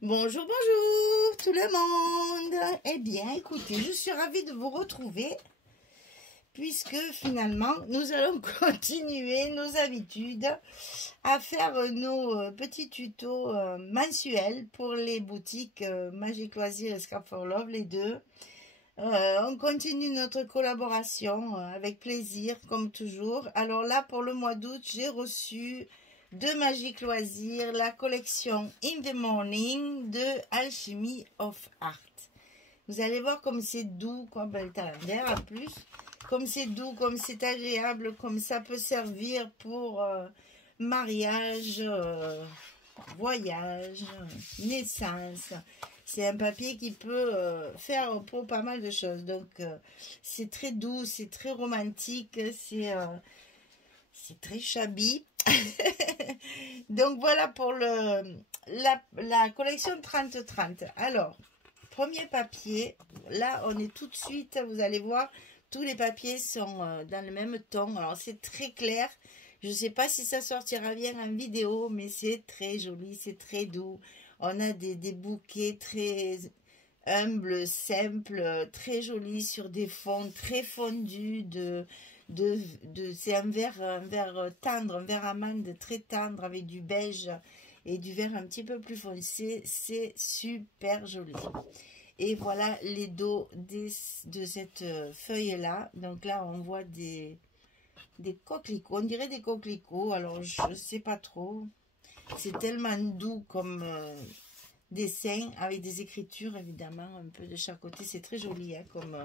Bonjour, bonjour tout le monde. Eh bien, écoutez, je suis ravie de vous retrouver puisque finalement, nous allons continuer nos habitudes à faire nos petits tutos mensuels pour les boutiques Magic Loisirs et Scrap for Love, les deux. On continue notre collaboration avec plaisir, comme toujours. Alors là, pour le mois d'août, j'ai reçu de Magic Loisirs la collection In the Morning de Alchemy of Art. Vous allez voir comme c'est doux, comme le calendrier en plus, comme c'est doux, comme c'est agréable, comme ça peut servir pour mariage, voyage, naissance. C'est un papier qui peut faire pour pas mal de choses. Donc, c'est très doux, c'est très romantique, c'est très shabby. Donc, voilà pour la collection 30-30. Alors, premier papier. Là, on est tout de suite, vous allez voir, tous les papiers sont dans le même ton. Alors, c'est très clair. Je ne sais pas si ça sortira bien en vidéo, mais c'est très joli, c'est très doux. On a des bouquets très humbles, simples, très jolis sur des fonds très fondus. C'est un vert tendre, un vert amande très tendre avec du beige et du vert un petit peu plus foncé. C'est super joli. Et voilà les dos de cette feuille-là. Donc là, on voit des coquelicots. On dirait des coquelicots. Alors, je ne sais pas trop. C'est tellement doux comme dessin, avec des écritures, évidemment, un peu de chaque côté. C'est très joli, hein, comme...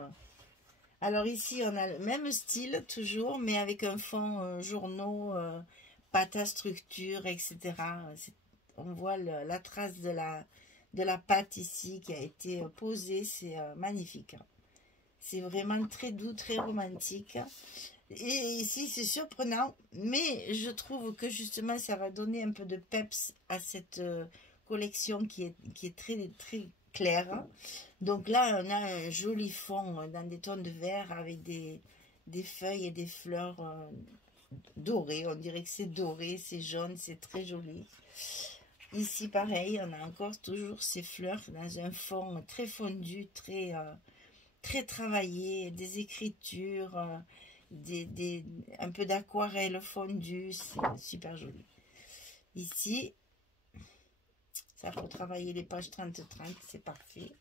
Alors ici, on a le même style, toujours, mais avec un fond journaux, pâte à structure, etc. On voit la trace de la pâte ici qui a été posée. C'est magnifique. C'est vraiment très doux, très romantique. Et ici, c'est surprenant, mais je trouve que justement, ça va donner un peu de peps à cette collection qui est très, très claire. Donc là, on a un joli fond dans des tons de vert avec des feuilles et des fleurs dorées. On dirait que c'est doré, c'est jaune, c'est très joli. Ici, pareil, on a encore toujours ces fleurs dans un fond très fondu, très travaillé, des écritures, un peu d'aquarelle fondue, c'est super joli. Ici, ça pour travailler les pages 30-30, c'est parfait.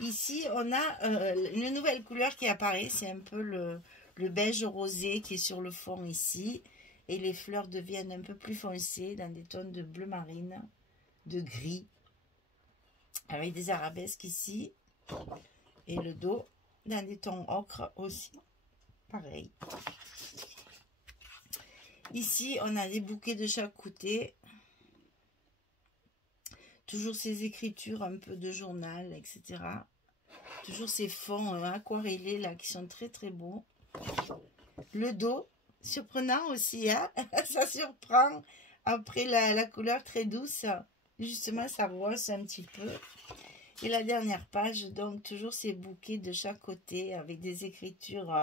Ici, on a une nouvelle couleur qui apparaît, c'est un peu le beige rosé qui est sur le fond ici. Et les fleurs deviennent un peu plus foncées dans des tons de bleu marine, de gris, avec des arabesques ici. Et le dos dans des tons ocre aussi. Pareil. Ici, on a des bouquets de chaque côté. Toujours ces écritures un peu de journal, etc. Toujours ces fonds aquarellés là qui sont très très beaux. Le dos, surprenant aussi, hein. Ça surprend après la couleur très douce. Justement, ça rose un petit peu. Et la dernière page, donc toujours ces bouquets de chaque côté avec des écritures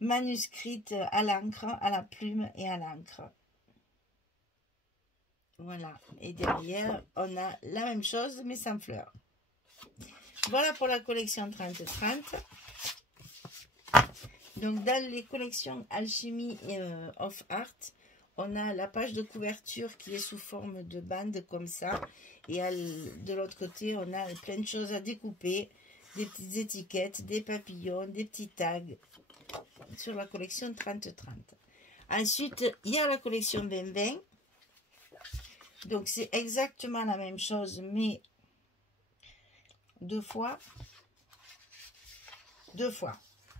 manuscrites à l'encre, à la plume et à l'encre. Voilà. Et derrière, on a la même chose mais sans fleurs. Voilà pour la collection 30-30. Donc dans les collections Alchemy of Art, on a la page de couverture qui est sous forme de bande comme ça. Et de l'autre côté, on a plein de choses à découper. Des petites étiquettes, des papillons, des petits tags sur la collection 30-30. Ensuite, il y a la collection 20-20. Donc, c'est exactement la même chose, mais deux fois.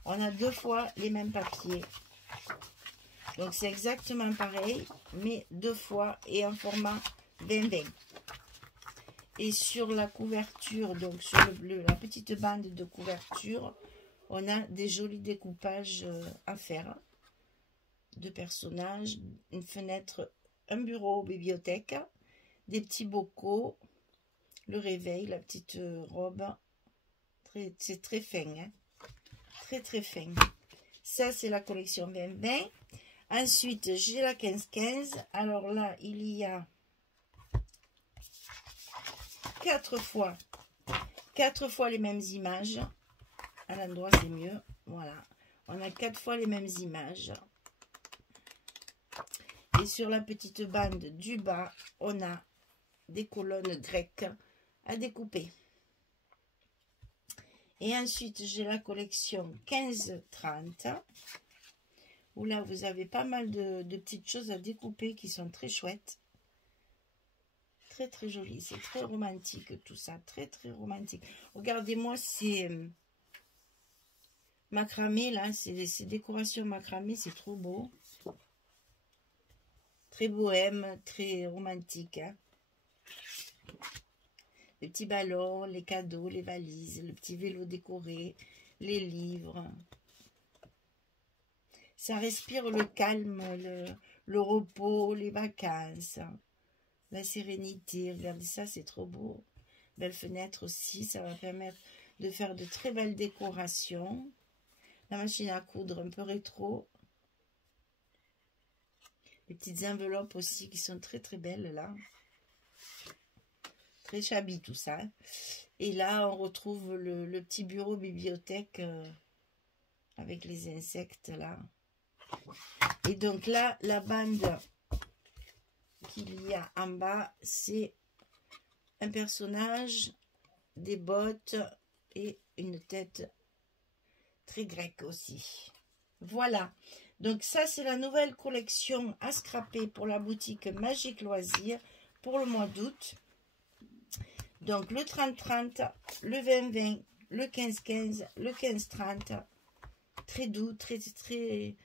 On a deux fois les mêmes papiers. Donc, c'est exactement pareil, mais deux fois et en format 20-20. Et sur la couverture, donc sur la petite bande de couverture, on a des jolis découpages à faire. De personnages, une fenêtre, un bureau, bibliothèque, des petits bocaux, le réveil, la petite robe. C'est très fin, hein? Très très fin. Ça, c'est la collection 20-20. Ensuite, j'ai la 15-15. Alors là, il y a 4 fois les mêmes images. À l'endroit, c'est mieux. Voilà. On a 4 fois les mêmes images. Et sur la petite bande du bas, on a des colonnes grecques à découper. Et ensuite, j'ai la collection 15-30, où là, vous avez pas mal de petites choses à découper qui sont très chouettes. Très, très joli. C'est très romantique, tout ça. Très, très romantique. Regardez-moi ces macramé, là. Ces décorations macramé, c'est trop beau. Très bohème, très romantique, hein. Les petits ballons, les cadeaux, les valises, le petit vélo décoré, les livres. Ça respire le calme, le repos, les vacances, la sérénité. Regardez ça, c'est trop beau. Belle fenêtre aussi, ça va permettre de faire de très belles décorations. La machine à coudre un peu rétro. Les petites enveloppes aussi qui sont très très belles là. Très shabby tout ça. Et là, on retrouve le petit bureau bibliothèque avec les insectes là. Et donc là, la bande qu'il y a en bas, c'est un personnage, des bottes et une tête très grecque aussi. Voilà. Donc ça, c'est la nouvelle collection à scraper pour la boutique Magique Loisirs pour le mois d'août. Donc le 30-30, le 20-20, le 15-15, le 15-30. Très doux, très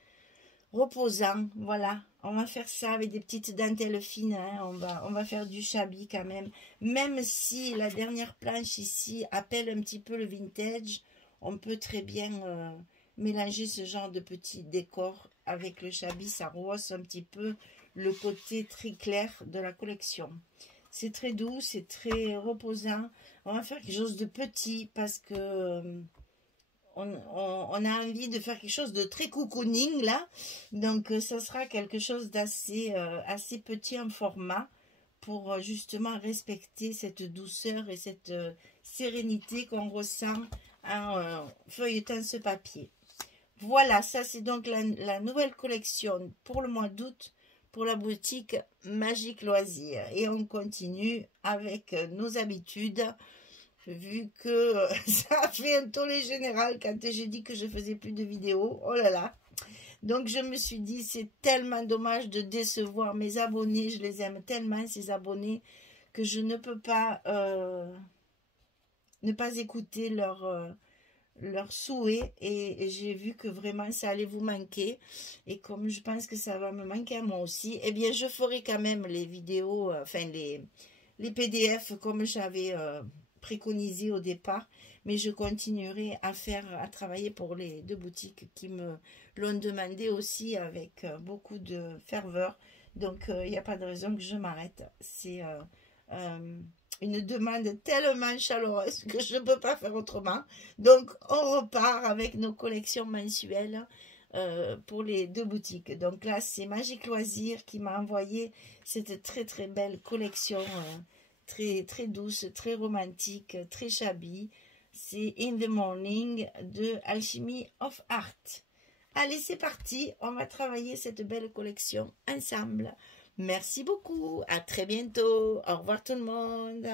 reposant. Voilà, on va faire ça avec des petites dentelles fines. Hein. On va faire du shabby quand même. Même si la dernière planche ici appelle un petit peu le vintage, on peut très bien mélanger ce genre de petits décors avec le shabby. Ça rehausse un petit peu le côté très clair de la collection. C'est très doux, c'est très reposant. On va faire quelque chose de petit parce que on a envie de faire quelque chose de très cocooning là. Donc ça sera quelque chose d'assez assez petit en format pour justement respecter cette douceur et cette sérénité qu'on ressent en feuilletant ce papier. Voilà, ça c'est donc la nouvelle collection pour le mois d'août pour la boutique Magique Loisirs. Et on continue avec nos habitudes, vu que ça a fait un tollé général quand j'ai dit que je faisais plus de vidéos. Oh là là. Donc je me suis dit, c'est tellement dommage de décevoir mes abonnés. Je les aime tellement, ces abonnés, que je ne peux pas ne pas écouter leurs souhaits, et j'ai vu que vraiment ça allait vous manquer, et comme je pense que ça va me manquer à moi aussi, eh bien je ferai quand même les vidéos, enfin les PDF comme j'avais préconisé au départ, mais je continuerai à travailler pour les deux boutiques qui me l'ont demandé aussi avec beaucoup de ferveur. Donc il n'y a pas de raison que je m'arrête. C'est une demande tellement chaleureuse que je ne peux pas faire autrement. Donc, on repart avec nos collections mensuelles pour les deux boutiques. Donc là, c'est Magique Loisirs qui m'a envoyé cette très très belle collection, très très douce, très romantique, très shabby. C'est In the Morning de Alchemy of Art. Allez, c'est parti, on va travailler cette belle collection ensemble. Merci beaucoup, à très bientôt, au revoir tout le monde.